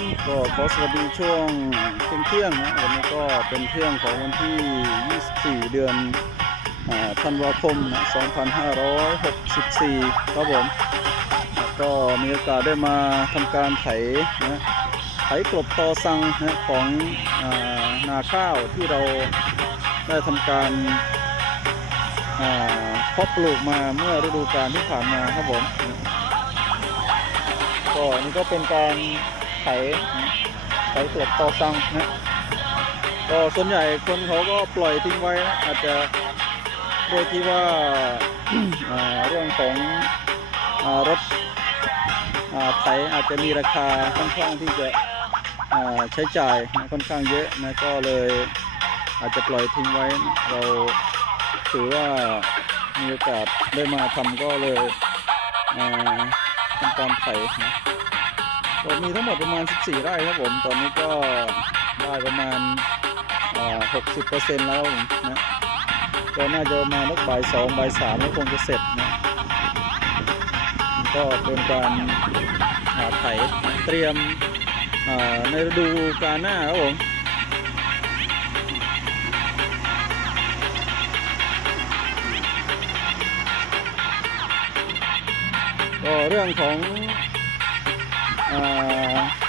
มก็ขอสวัสดีช่วงเที่ยงๆนะวันนี้ก็เป็นเที่ยงของวันที่ 24 เดือนธันวาคมนะ2564 ครับผมแล้วก็มีโอกาสได้มาทำการไถนะไถกลบตอซังนะของอนาข้าวที่เราได้ทำการเพาะปลูกมาเมื่อฤดูกาลที่ผ่านมาครับผมก็นี่ก็เป็นการ ไถไถเกิดต่อซังนะก็ส่วนใหญ่คนเขาก็ปล่อยทิ้งไว้นะอาจจะโดยที่ว่าเรื่องของอรถอ่าไถอาจจะมีราคาค่อนข้างที่จะใช้จ่ายค่อนข้างเยอะนะก็เลยอาจจะปล่อยทิ้งไว้นะเราถือว่ามีโอกาสได้มาทำก็เลยทำการไถนะ ก็มีทั้งหมดประมาณ 14 ไร่ครับผม ตอนนี้ก็ได้ประมาณอ่า60%แล้วนะก็น่าจะมาณนักบ่ายสองบ่ายสามก็คงจะเสร็จนะก็เป็นการอ่าไถเตรียมในฤดูกาลหน้าครับผมก็เรื่องของ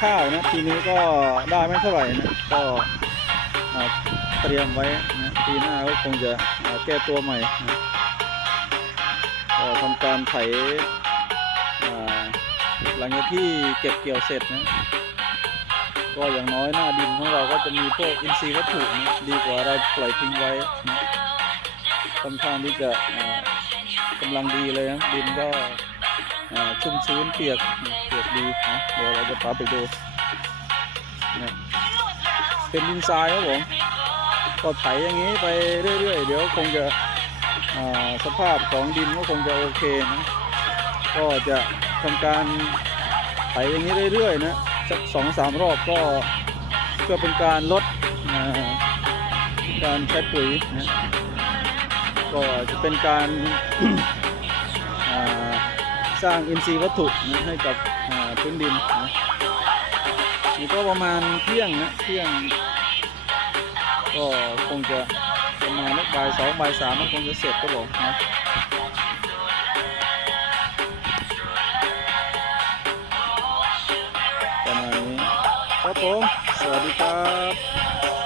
ข้าวนะปีนี้ก็ได้ไม่เท่าไหร่นะก็เตรียมไว้นะปีหน้าก็คงจะแก้ตัวใหม่นะก็ทำการไถหลังจากที่เก็บเกี่ยวเสร็จนะก็อย่างน้อยหน้าดินของเราก็จะมีพวกอินทรีย์วัตถุนะดีกว่าเราปล่อยทิ้งไว้นะค่อนข้างที่จะกำลังดีเลยนะดินก็ ชุ่มชื้นเปียกเปียกดีนะเดี๋ยวเราจะพาไปดูนะเป็นดินทรายครับผมก็ไถอย่างนี้ไปเรื่อยๆ เดี๋ยวคงจะสภาพของดินก็คงจะโอเคนะก็จะทำการไถอย่างนี้เรื่อยๆนะสักสองสามรอบก็เพื่อเป็นการลดการใช้ปุ๋ยนะก็จะเป็นการ สร้างอินทรีย์วัตถุนะให้กับพื้นดินนะนี่ก็ประมาณเที่ยงนะเที่ยง ก็คงจะประมาณนักบ่ายสองบ่ายสามมันคงจะเสร็จก็บอกนะประมาณนี้ครับผมสวัสดีครับ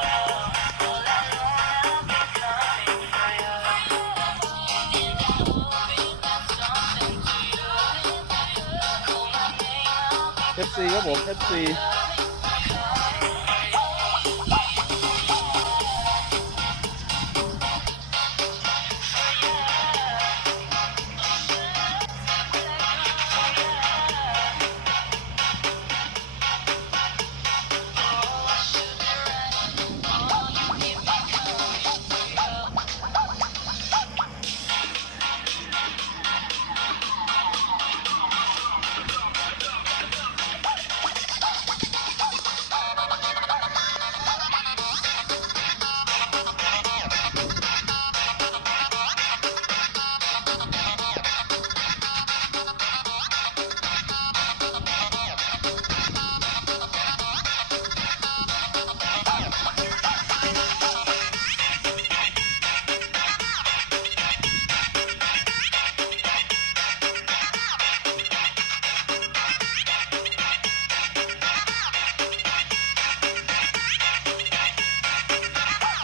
FC ครับผม FC